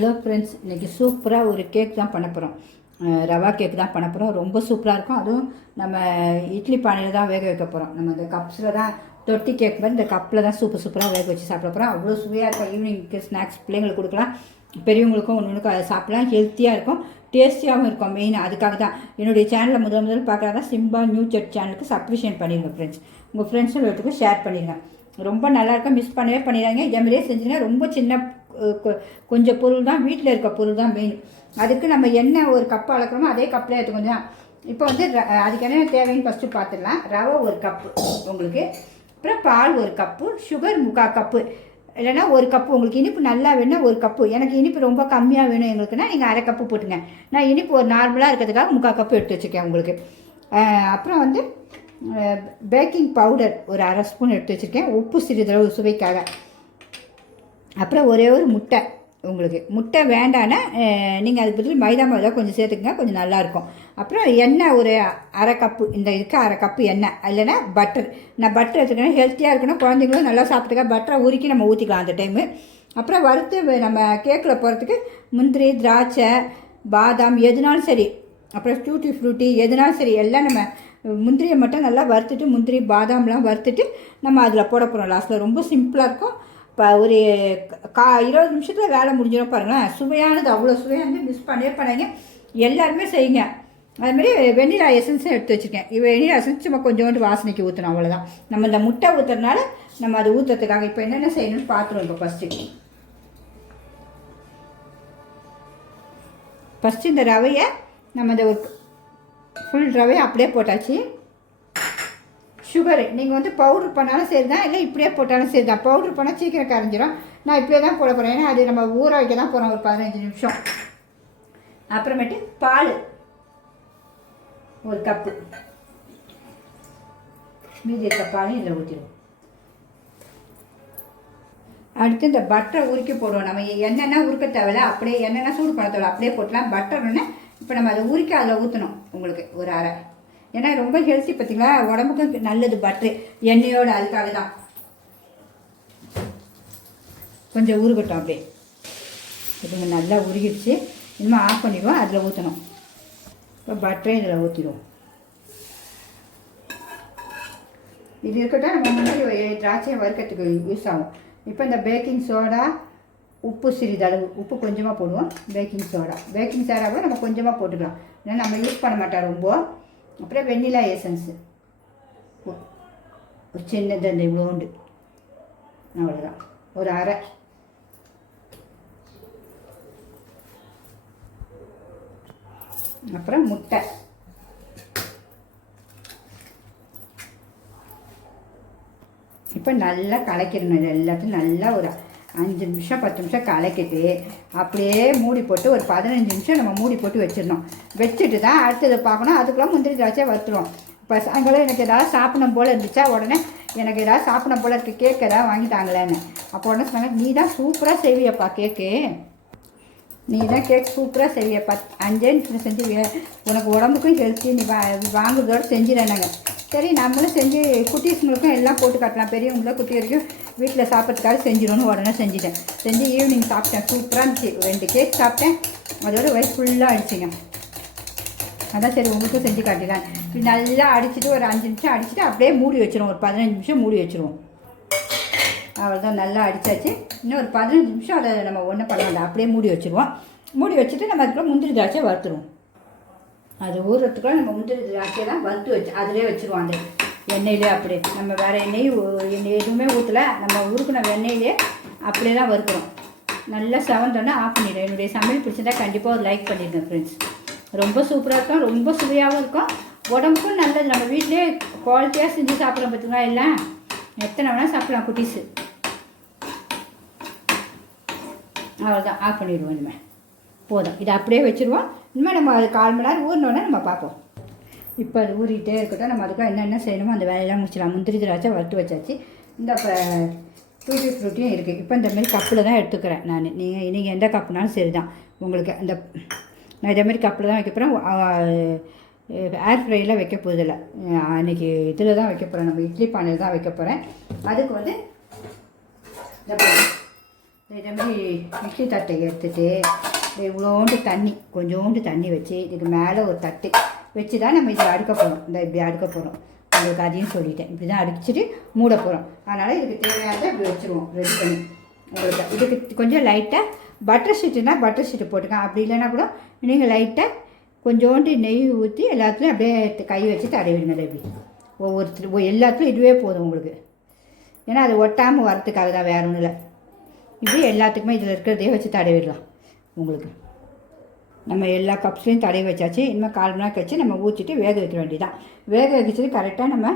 Hello friends, இன்றைக்கி சூப்பராக ஒரு கேக் தான் பண்ண போகிறோம். ரவா கேக் தான் பண்ண போகிறோம். ரொம்ப சூப்பராக இருக்கும். அதுவும் நம்ம இட்லி பானையில் தான் வேக வைக்க போகிறோம். நம்ம இந்த கப்ஸில் தான் தொட்டி கேக் மாதிரி இந்த கப்பில் தான் சூப்பராக வேக வச்சு சாப்பிட போகிறோம். அவ்வளோ சுவையாக இருக்கும். ஈவினிங்க்கு ஸ்நாக்ஸ் பிள்ளைங்களுக்கு கொடுக்கலாம், பெரியவங்களுக்கும் ஒன்று அதை சாப்பிடலாம். ஹெல்த்தியாக இருக்கும், டேஸ்டியாகவும் இருக்கும். மெயினாக அதுக்காக தான் என்னுடைய சேனலில் முதல் பார்க்குறாங்க சிம்பா நியூ செட் சேனலுக்கு சப்ஸ்கிரிப்ஷன் பண்ணிடுங்க ஃப்ரெண்ட்ஸ். உங்கள் ஃப்ரெண்ட்ஸும் வீட்டுக்கு ஷேர் பண்ணிடுங்க. ரொம்ப நல்லாயிருக்கும். மிஸ் பண்ணவே பண்ணிடுறாங்க. இதேமாதிரியே செஞ்சுன்னா ரொம்ப சின்ன கொஞ்சம் பொருள் தான், வீட்டில் இருக்க பொருள் தான் மெயின். அதுக்கு நம்ம என்ன ஒரு கப்பு அளக்கிறோமோ அதே கப்பில் எடுத்துக்கோங்க. இப்போ வந்து அதுக்கு என்ன தேவைன்னு ஃபஸ்ட்டு பார்த்துடலாம். ரவை ஒரு கப்பு உங்களுக்கு, அப்புறம் பால் ஒரு கப்பு, சுகர் 3/4 கப்பு, இல்லைன்னா ஒரு கப்பு. உங்களுக்கு இனிப்பு நல்லா வேணும்னா ஒரு கப்பு. எனக்கு இனிப்பு ரொம்ப கம்மியாக வேணும் எங்களுக்குன்னா நீங்கள் 1/2 கப்பு போட்டுங்க. நான் இனிப்பு ஒரு நார்மலாக இருக்கிறதுக்காக 3/4 கப்பு எடுத்து வச்சுருக்கேன் உங்களுக்கு. அப்புறம் வந்து பேக்கிங் பவுடர் ஒரு 1/2 ஸ்பூன் எடுத்து வச்சுருக்கேன், உப்பு சிறிதளவு சுவைக்காக. அப்புறம் ஒரே ஒரு முட்டை. உங்களுக்கு முட்டை வேண்டான்னா நீங்கள் அதுக்கு பதில் மைதா மாவு கொஞ்சம் சேர்த்துக்கங்க, கொஞ்சம் நல்லாயிருக்கும். அப்புறம் எண்ணெய் ஒரு 1/2 கப்பு, இந்த இதுக்கு 1/2 கப்பு எண்ணெய், இல்லைன்னா பட்டர். நான் பட்டர் எடுத்துக்கிறேன், ஹெல்த்தியாக இருக்கணும், குழந்தைங்களும் நல்லா சாப்பிட்டுக்கா. பட்டரை உருக்கி நம்ம ஊற்றிக்கலாம் அந்த டைமு. அப்புறம் வறுத்து நம்ம கேக்கில் போகிறதுக்கு முந்திரி, திராட்சை, பாதாம் எதுனாலும் சரி, அப்புறம் டூட்டி ஃப்ரூட்டி எதுனாலும் சரி, எல்லாம் நம்ம முந்திரியை மட்டும் நல்லா வறுத்துட்டு, முந்திரி பாதாம்லாம் வறுத்துட்டு நம்ம அதில் போட போகிறோம் லாஸ்ட்டில். ரொம்ப சிம்பிளாக இருக்கும். இப்போ ஒரு 20 நிமிஷத்தில் வேலை முடிஞ்சிடும் பாருங்களேன். சுவையானது, அவ்வளோ சுவையானது. மிஸ் பண்ணாங்க, எல்லாருமே செய்யுங்க. அதுமாதிரி வெண்ணிலா எசன்ஸும் எடுத்து வச்சுருக்கேன். வெண்ணிலா எசன்ஸ் நம்ம கொஞ்சோண்டு வாசனைக்கு ஊற்றணும், அவ்வளோதான். நம்ம இந்த முட்டை ஊற்றுறதுனால நம்ம அதை ஊற்றுறதுக்காக இப்போ என்னென்ன செய்யணும்னு பார்த்துருவோம். இப்போ ஃபஸ்ட்டு இந்த ரவையை நம்ம இந்த ஒரு ஃபுல் ரவையை அப்படியே போட்டாச்சு. சுகரு நீங்கள் வந்து பவுட்ரு பண்ணாலும் சரி தான், இல்லை இப்படியே போட்டாலும் சரி தான். பவுட்ரு பண்ணால் சீக்கிரம் கரைஞ்சிரும். நான் இப்படியே தான் போட போகிறேன், ஏன்னா அது நம்ம ஊற வைக்க தான் போகிறோம் ஒரு 15 நிமிஷம். அப்புறமேட்டு பால் ஒரு கப்பு, மீதி இருக்க பாலையும் இதில் ஊற்றிடுவோம். அடுத்து இந்த பட்டரை உருக்கி போடுவோம். நம்ம என்னென்னா உருக்க தேவையில்ல, அப்படியே என்னென்னா சூடு பண்ண தேவையில்ல, அப்படியே போட்டலாம். பட்டர்னு இப்போ நம்ம அதை உருக்கி அதில் ஊற்றணும் உங்களுக்கு ஒரு 1/2. ஏன்னா ரொம்ப ஹெல்த்தி, பார்த்திங்களா, உடம்புக்கு நல்லது பட்ரு எண்ணெயோடு. அதுக்காக தான் கொஞ்சம் உருகட்டும் அப்படியே. இதுங்க நல்லா உருகிடுச்சு. இனிமேல் ஆஃப் பண்ணிடுவோம், அதில் ஊற்றணும். இப்போ பட்டரையும் இதில் ஊற்றிடுவோம். இது இருக்கட்டும். நம்ம முன்னாடி திராட்சையை வறுக்கிறதுக்கு யூஸ் ஆகும். இப்போ இந்த பேக்கிங் சோடா, உப்பு சிறிதளவு, உப்பு கொஞ்சமாக போடுவோம். பேக்கிங் சோடாவை நம்ம கொஞ்சமாக போட்டுக்கலாம், ஏன்னா நம்ம யூஸ் பண்ண மாட்டோம் ரொம்ப. அப்புறம் வெண்ணிலா எசன்ஸு ஒரு சின்னது, அந்த இவ்வளோண்டு, அவ்வளோதான், ஒரு 1/2. அப்புறம் முட்டை. இப்போ நல்லா கலக்கிடணும். இது எல்லாத்தையும் நல்லா ஒரு 5 நிமிஷம் 10 நிமிஷம் கலக்கிட்டு அப்படியே மூடி போட்டு ஒரு 15 நிமிஷம் நம்ம மூடி போட்டு வச்சிடணும். வச்சுட்டு தான் அடுத்ததை பார்க்கணும். அதுக்குள்ளே முந்திரி திராட்சை வறுத்துருவோம். இப்போ சாயங்காலம் எனக்கு ஏதாவது சாப்பிடணும் போல் இருந்துச்சா, உடனே எனக்கு ஏதாவது சாப்பிடணும் போல் இருக்குது, கேக் ஏதாவது வாங்கிட்டாங்களேன்னு. அப்போ உடனே சொன்னாங்க, நீ தான் சூப்பராக செய்வியப்பா கேக்கு, நீ தான் கேக் சூப்பராக செய்வியப்பா, 5 நிமிஷம் செஞ்சு உனக்கு உடம்புக்கும் ஹெல்த்தி, நீ வாங்குறதோடு செஞ்சிடறேன். நாங்கள் சரி நம்மளும் செஞ்சு குட்டீஸுங்களுக்கும் எல்லாம் போட்டு காட்டலாம், பெரியவங்களும் குட்டி வரைக்கும் வீட்டில் சாப்பிட்றதுக்காக செஞ்சிடணும். உடனே செஞ்சு ஈவினிங் சாப்பிட்டேன். சூப்பராக இருந்துச்சு. 2 கேக் சாப்பிட்டேன், அதோட வயிறு ஃபுல்லாக அடிச்சிங்க. அதான் சரி உங்களுக்கும் செஞ்சு காட்டிடலாம். இப்படி நல்லா அடிச்சுட்டு ஒரு 5 நிமிஷம் அடிச்சுட்டு அப்படியே மூடி வச்சுருவோம். ஒரு 15 நிமிஷம் மூடி வச்சுருவோம். அவ்வளோதான், நல்லா அடித்தாச்சு. இன்னும் ஒரு 15 நிமிஷம் அதை நம்ம ஒன்றும் பண்ண வேண்டாம், அப்படியே மூடி வச்சுருவோம். மூடி வச்சுட்டு நம்ம அதுக்குள்ள முந்திரி திராட்சை வறுத்துருவோம். அது ஊறுறதுக்குள்ள நம்ம முந்திரி திராட்சையை தான் வறுத்து வச்சு அதிலே வச்சுருவோம். அந்த எண்ணெயிலே அப்படியே நம்ம வேறு எண்ணெய் எதுவுமே ஊற்றலை, நம்ம உருக்குன எண்ணெயிலே அப்படியே தான் வறுக்கிறோம். நல்லா செவந்தோன்னா ஆஃப் பண்ணிவிடும். என்னுடைய சமையல் பிடிச்சிருந்தா கண்டிப்பாக ஒரு லைக் பண்ணிடுங்க ஃப்ரெண்ட்ஸ். ரொம்ப சூப்பராக இருக்கும், ரொம்ப சுவையாகவும் இருக்கும், உடம்புக்கும் நல்லது. நம்ம வீட்டிலே குவாலிட்டியாக செஞ்சு சாப்பிட்றோம் பார்த்துங்களா. எல்லாம் எத்தனை வேணால் சாப்பிட்லாம் குட்டீஸு. அவ்வளோதான், ஆஃப் பண்ணிடுவோம். இனிமேல் போதும், இதை அப்படியே வச்சுருவோம். இனிமேல் நம்ம அது 1/4 மணி நேரம் ஊறினோடனே நம்ம பார்ப்போம். இப்போ அது ஊறிட்டே இருக்கட்டும். நம்ம அதுக்காக என்னென்ன செய்யணுமோ அந்த வேலையெல்லாம் முடிச்சிடலாம். முந்திரி திராட்சை வறுத்து வச்சாச்சு. இந்த டூட்டி ஃப்ரூட்டியும் இருக்குது. இப்போ இந்தமாரி கப்பில் தான் எடுத்துக்கிறேன் நான். நீங்கள் எந்த கப்புனாலும் சரி தான் உங்களுக்கு. நான் இதேமாரி கப்பில் தான் வைக்க போகிறேன். ஏர் ஃப்ரையில் வைக்க போதில்லை, அன்றைக்கி இதில் தான் வைக்க போகிறேன். நம்ம இட்லி பானையில் தான் வைக்க போகிறேன். அதுக்கு வந்து இதே மாதிரி இட்லி தட்டை எடுத்துகிட்டு இவ்வளோண்டு தண்ணி கொஞ்சோண்டு தண்ணி வச்சு இதுக்கு மேலே ஒரு தட்டு வச்சு தான் நம்ம இதை அடுக்க போகிறோம். இந்த இப்படி அடுக்க போகிறோம். உங்களுக்கு அதையும் சொல்லிட்டேன். இப்படி தான் அடிச்சுட்டு மூட போகிறோம். அதனால் இதுக்கு தேவையானதை இப்படி வச்சுருவோம் ரெடி பண்ணி. உங்களுக்கு இதுக்கு கொஞ்சம் லைட்டாக பட்டர் ஷீட்டுனா பட்டர் ஷீட்டு போட்டுக்கலாம். அப்படி இல்லைன்னா கூட நீங்கள் லைட்டாக கொஞ்சோண்டு நெய் ஊற்றி எல்லாத்துலேயும் அப்படியே கை வச்சு தடவிடுங்க. இப்படி எல்லாத்துலையும் இதுவே போதும் உங்களுக்கு. ஏன்னா அது ஒட்டாமல் வரத்துக்காக தான், வேறு ஒன்றும் இல்லை. இப்படி எல்லாத்துக்குமே இதில் இருக்கிறதே வச்சு தடவிடலாம். உங்களுக்கு நம்ம எல்லா கப்ஸ்லேயும் தடவி வச்சாச்சு. இனிமேல் 1/4 மணி நேரம் கழிச்சு நம்ம ஊற்றிட்டு வேக வைக்க வேண்டியதான். வேக வச்சது கரெக்டாக நம்ம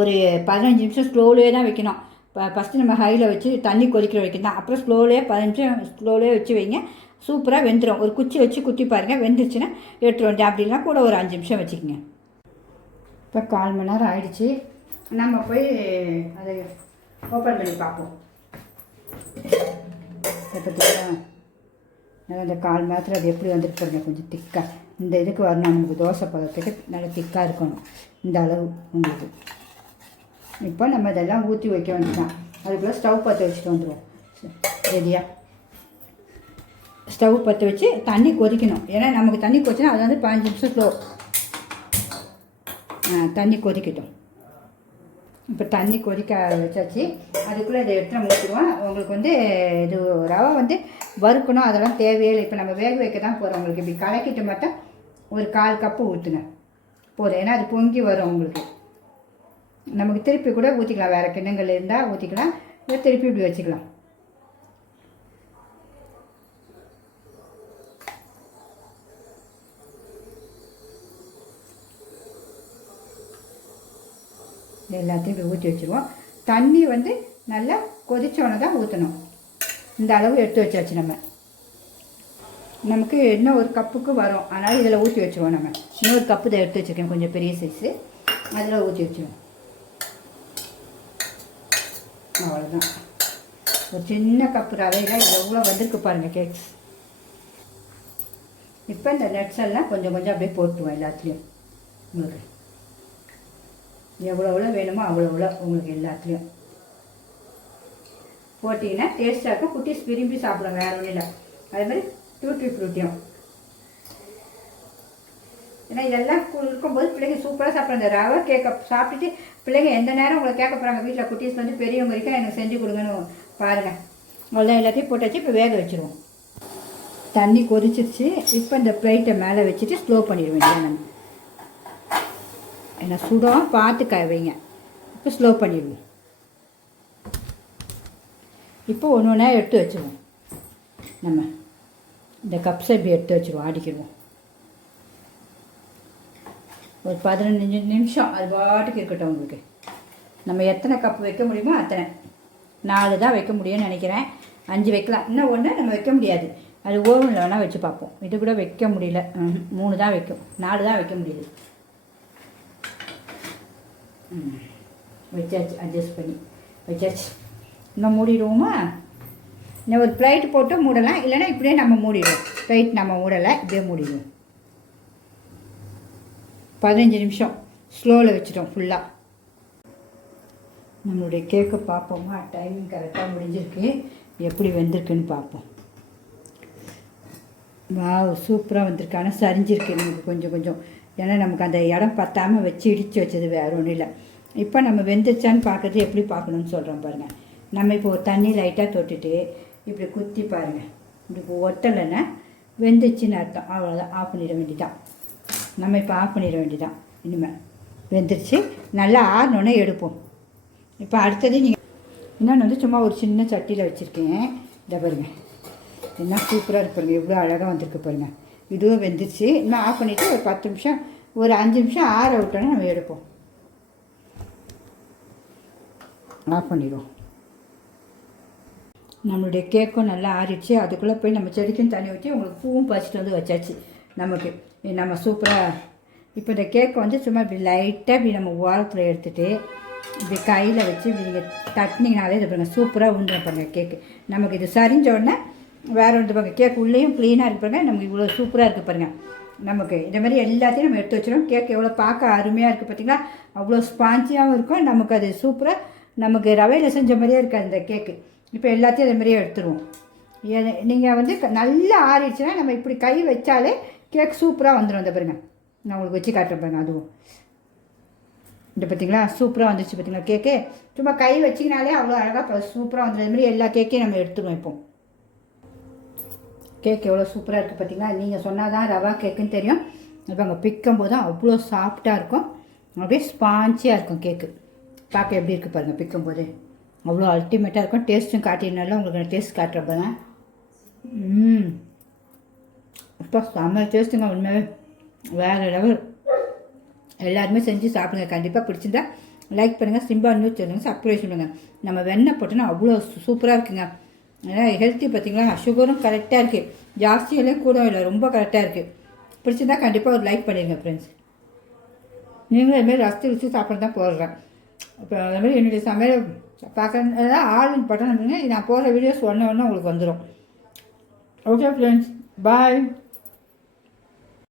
ஒரு 15 நிமிஷம் ஸ்லோவிலே தான் வைக்கணும். ஃபஸ்ட்டு நம்ம ஹையில் வச்சு தண்ணி கொதிக்கிற வைக்கணும் தான். அப்புறம் 15 நிமிஷம் ஸ்லோவிலே வச்சு வைங்க. சூப்பராக வெந்துடும். ஒரு குச்சி வச்சு குத்தி பாருங்கள், வெந்துருச்சுன்னா எடுத்துட்டு வந்து. அப்படின்னா கூட ஒரு 5 நிமிஷம் வச்சுக்கோங்க. இப்போ 1/4 மணி நேரம் ஆயிடுச்சு. நம்ம போய் அதை ஓப்பன் பண்ணி பார்ப்போம். பார்த்தீங்களா, அந்த 1/4 மணி நேரத்தில் அது எப்படி வந்துட்டு பாருங்க. கொஞ்சம் திக்காக இந்த இதுக்கு வரணும். நமக்கு தோசை பதத்துக்கு நல்லா திக்காக இருக்கணும் இந்த அளவு உங்களுக்கு. இப்போ நம்ம இதெல்லாம் ஊற்றி வைக்க வேண்டியதான். அதுக்குள்ளே ஸ்டவ் பற்ற வச்சுட்டு வந்துடுவோம். ரெடியாக ஸ்டவ் பற்ற வச்சு தண்ணி கொதிக்கணும். ஏன்னா நமக்கு தண்ணி கொதிச்சுன்னா அது வந்து 15 நிமிஷம் ஸ்லோ தண்ணி கொதிக்கட்டும். இப்போ தண்ணி கொதிக்க வச்சாச்சு. அதுக்குள்ளே இதை எடுத்து நம்ம ஊற்றிடுவோம். உங்களுக்கு வந்து இது ரவை வந்து வறுக்கணும், அதெல்லாம் தேவையில்லை. இப்போ நம்ம வேக வைக்க தான் போகிறோம். உங்களுக்கு இப்படி கலக்கிட்டு மட்டும் ஒரு 1/4 கப்பு ஊற்றுங்க போதும். ஏன்னா அது பொங்கி வரும் உங்களுக்கு. நமக்கு திருப்பி கூட ஊற்றிக்கலாம். வேறு கிண்ணங்கள் இருந்தால் ஊற்றிக்கலாம், இல்லை திருப்பி இப்படி வச்சுக்கலாம். எல்லாத்தையும் இப்படி ஊற்றி வச்சுருவோம். தண்ணி வந்து நல்லா கொதிச்சோன்னே தான் ஊற்றணும். இந்த அளவு எடுத்து வச்சாச்சு. நமக்கு இன்னும் ஒரு கப்புக்கு வரும். அதனால் இதில் ஊற்றி வச்சுருவோம். நம்ம இன்னொரு கப்பு இதை எடுத்து வச்சுருக்கேன், கொஞ்சம் பெரிய சைஸு. அதில் ஊற்றி வச்சுருவோம். அவ்வளோதான். ஒரு சின்ன கப்பு ரவையில் எவ்வளோ வந்திருக்கு பாருங்கள் கேக்ஸ். இப்போ இந்த நட்ஸ் எல்லாம் கொஞ்சம் கொஞ்சம் அப்படியே போட்டுருவோம் எல்லாத்துலேயும். உங்களுக்கு எவ்வளோ வேணுமோ அவ்வளோ உங்களுக்கு எல்லாத்துலேயும் போட்டிங்கன்னா டேஸ்ட்டாக இருக்கும். குட்டீஸ் விரும்பி சாப்பிடுவாங்க, வேறு ஒன்றும் இல்லை. அதே மாதிரி டூட்டி ஃப்ரூட்டியும். ஏன்னா இதெல்லாம் இருக்கும்போது பிள்ளைங்க சூப்பராக சாப்பிட்றாங்க. இந்த ரவை கேக்க சாப்பிட்டுட்டு பிள்ளைங்க எந்த நேரம் உங்களை கேட்க போகிறாங்க. வீட்டில் குட்டீஸ் வந்து பெரியவங்க வரைக்கும் எனக்கு செஞ்சு கொடுங்கன்னு பாருங்கள். அவ்வளோதான், எல்லாத்தையும் போட்டாச்சு. இப்போ வேக வச்சுருவோம். தண்ணி கொதிச்சிருச்சு. இப்போ இந்த பிளேட்டை மேலே வச்சுட்டு ஸ்லோ பண்ணிடுவேன். நம்ம ஏன்னா சுடம் பார்த்து வைங்க. இப்போ ஸ்லோ பண்ணிடுவோம். இப்போ ஒன்று ஒன்றா எடுத்து வச்சுருவோம். நம்ம இந்த கப்ஸை இப்படி எடுத்து வச்சுருவோம், ஆடிக்கிடுவோம். ஒரு 15 நிமிஷம் அது பாட்டுக்கு இருக்கட்டும். உங்களுக்கு நம்ம எத்தனை கப் வைக்க முடியுமோ அத்தனை. 4 தான் வைக்க முடியும்னு நினைக்கிறேன். 5 வைக்கலாம். இன்னும் ஒன்று நம்ம வைக்க முடியாது. அது ஓவனில் வேணால் வச்சு பார்ப்போம். இது கூட வைக்க முடியல. 3 தான் வைக்கும், 4 தான் வைக்க முடியுது. வச்சாச்சு, அட்ஜஸ்ட் பண்ணி வச்சாச்சு. இன்னும் மூடிடுவோமா? இன்னும் ஒரு பிளேட் போட்டு மூடலாம், இல்லைன்னா இப்படியே நம்ம மூடிடுவோம். பிளேட் நம்ம மூடலை, இப்படியே மூடிடுவோம். 15 நிமிஷம் ஸ்லோவில் வச்சுட்டோம் ஃபுல்லாக. நம்மளுடைய கேக்கை பார்ப்போமா? டைமிங் கரெக்டாக முடிஞ்சிருக்கு. எப்படி வெந்திருக்குன்னு பார்ப்போம். சூப்பராக வந்திருக்கு. ஆனால் சரிஞ்சிருக்கு நமக்கு கொஞ்சம் கொஞ்சம். ஏன்னா நமக்கு அந்த இடம் பத்தாமல் வச்சு இடித்து வச்சது, வேறு ஒன்றும் இல்லை. இப்போ நம்ம வெந்துருச்சான்னு பார்க்குறது எப்படி பார்க்கணுன்னு சொல்கிறோம் பாருங்கள். நம்ம இப்போ ஒரு தண்ணி லைட்டாக தொட்டுட்டு இப்படி குத்தி பாருங்கள். இப்படி ஒட்டலைன்னா வெந்துச்சுன்னு அர்த்தம். அவ்வளோதான், ஆஃப் பண்ணிட வேண்டியதான். நம்ம இப்போ ஆஃப் பண்ணிட வேண்டியதான். இனிமேல் வெந்துருச்சு. நல்லா ஆறணுன்னே எடுப்போம். இப்போ அடுத்தது நீங்கள் இன்னொன்று வந்து சும்மா ஒரு சின்ன சட்டியில் வச்சுருக்கேன். இதை பாருங்கள், என்ன சூப்பராக இருக்கு பாருங்கள். எவ்வளோ அழகாக வந்திருக்கு பாருங்கள். இதுவும் வெந்துருச்சு. இன்னும் ஆஃப் பண்ணிவிட்டு ஒரு 10 நிமிஷம், ஒரு 5 நிமிஷம் ஆற விட்டோன்னா நம்ம எடுப்போம். ஆஃப் பண்ணிடுவோம். நம்மளுடைய கேக்கும் நல்லா ஆறிடுச்சு. அதுக்குள்ளே போய் நம்ம செடிக்கும் தண்ணி ஊற்றி உங்களுக்கு பூவும் பறிச்சிட்டு வந்து வச்சாச்சு. நமக்கு நம்ம சூப்பராக இப்போ இந்த கேக்கை வந்து சும்மா இப்படி லைட்டாக இப்படி நம்ம ஓரத்தில் எடுத்துகிட்டு இப்படி கையில் வச்சு இப்படி நீங்கள் தட்டினீங்கனாலே இது பாருங்கள் சூப்பராக உண்டுற பாருங்கள் கேக்கு. நமக்கு இது சரிஞ்ச உடனே வேறு ஒன்று பாருங்கள், கேக் உள்ளேயும் க்ளீனாக இருக்கு பாருங்கள். நமக்கு இவ்வளோ சூப்பராக இருக்குது பாருங்கள். நமக்கு இந்த மாதிரி எல்லாத்தையும் நம்ம எடுத்து வச்சிடும். கேக் எவ்வளோ பார்க்க அருமையாக இருக்குது பார்த்திங்களா? அவ்வளோ ஸ்பாஞ்சியாகவும் இருக்கும். நமக்கு அது சூப்பராக நமக்கு ரவையில் செஞ்ச மாதிரியே இருக்காது இந்த கேக்கு. இப்போ எல்லாத்தையும் அதே மாதிரியே எடுத்துருவோம். நீங்கள் வந்து நல்லா ஆறிடுச்சுன்னா நம்ம இப்படி கை வச்சாலே கேக் சூப்பராக வந்துடும். இந்த பாருங்க, நான் உங்களுக்கு வச்சு காட்டுறேன் பாருங்க. அதுவும் இந்த பார்த்திங்களா சூப்பராக வந்துச்சு பார்த்திங்களா கேக்கு. சும்மா கை வச்சிங்கனாலே அவ்வளோ அழகாக சூப்பராக வந்துடும். அது மாதிரி எல்லா கேக்கையும் நம்ம எடுத்துருவோம். இப்போ கேக் எவ்வளோ சூப்பராக இருக்குது பார்த்திங்களா. நீங்கள் சொன்னால் தான் ரவா கேக்குன்னு தெரியும். இப்போ அங்கே பிக்கும்போது தான் அவ்வளோ சாஃப்டாக இருக்கும், அப்படியே ஸ்பான்ச்சியாக இருக்கும் கேக்கு. பார்க்க எப்படி இருக்குது பாருங்கள், பிக்கும்போது அவ்வளோ அல்டிமேட்டாக இருக்கும். டேஸ்ட்டும் காட்டினால உங்களுக்கு நான் டேஸ்ட் காட்டுறப்பங்க. இப்போ செம்ம டேஸ்ட்டுங்க, உண்மையாகவே வேறு லெவல். எல்லாருமே செஞ்சு சாப்பிடுங்க. கண்டிப்பாக பிடிச்சிருந்தா லைக் பண்ணுங்கள், சிம்பா நியூஸ் சேனலுங்க சப்ஸ்கிரைப் பண்ணுங்கள். நம்ம வெண்ணெய் போட்டோன்னா அவ்வளோ சூப்பராக இருக்குங்க. ஏன்னா ஹெல்த்தி பார்த்திங்களா, சுகரும் கரெக்டாக இருக்குது, ஜாஸ்தியெல்லாம் கூட இல்லை, ரொம்ப கரெக்டாக இருக்குது. பிடிச்சிருந்தா கண்டிப்பாக ஒரு லைக் பண்ணிடுங்க ஃப்ரெண்ட்ஸ். நீங்களும் இதுமாரி ரசித்து ருசி சாப்பிட தான் போடுறேன். இப்போ அதுமாதிரி என்னுடைய சமையல் பார்க்க ஆளுன்னு பார்த்தா நான் போடுற வீடியோஸ் ஒன்று உங்களுக்கு வந்துடும். ஓகே ஃப்ரெண்ட்ஸ், பாய்.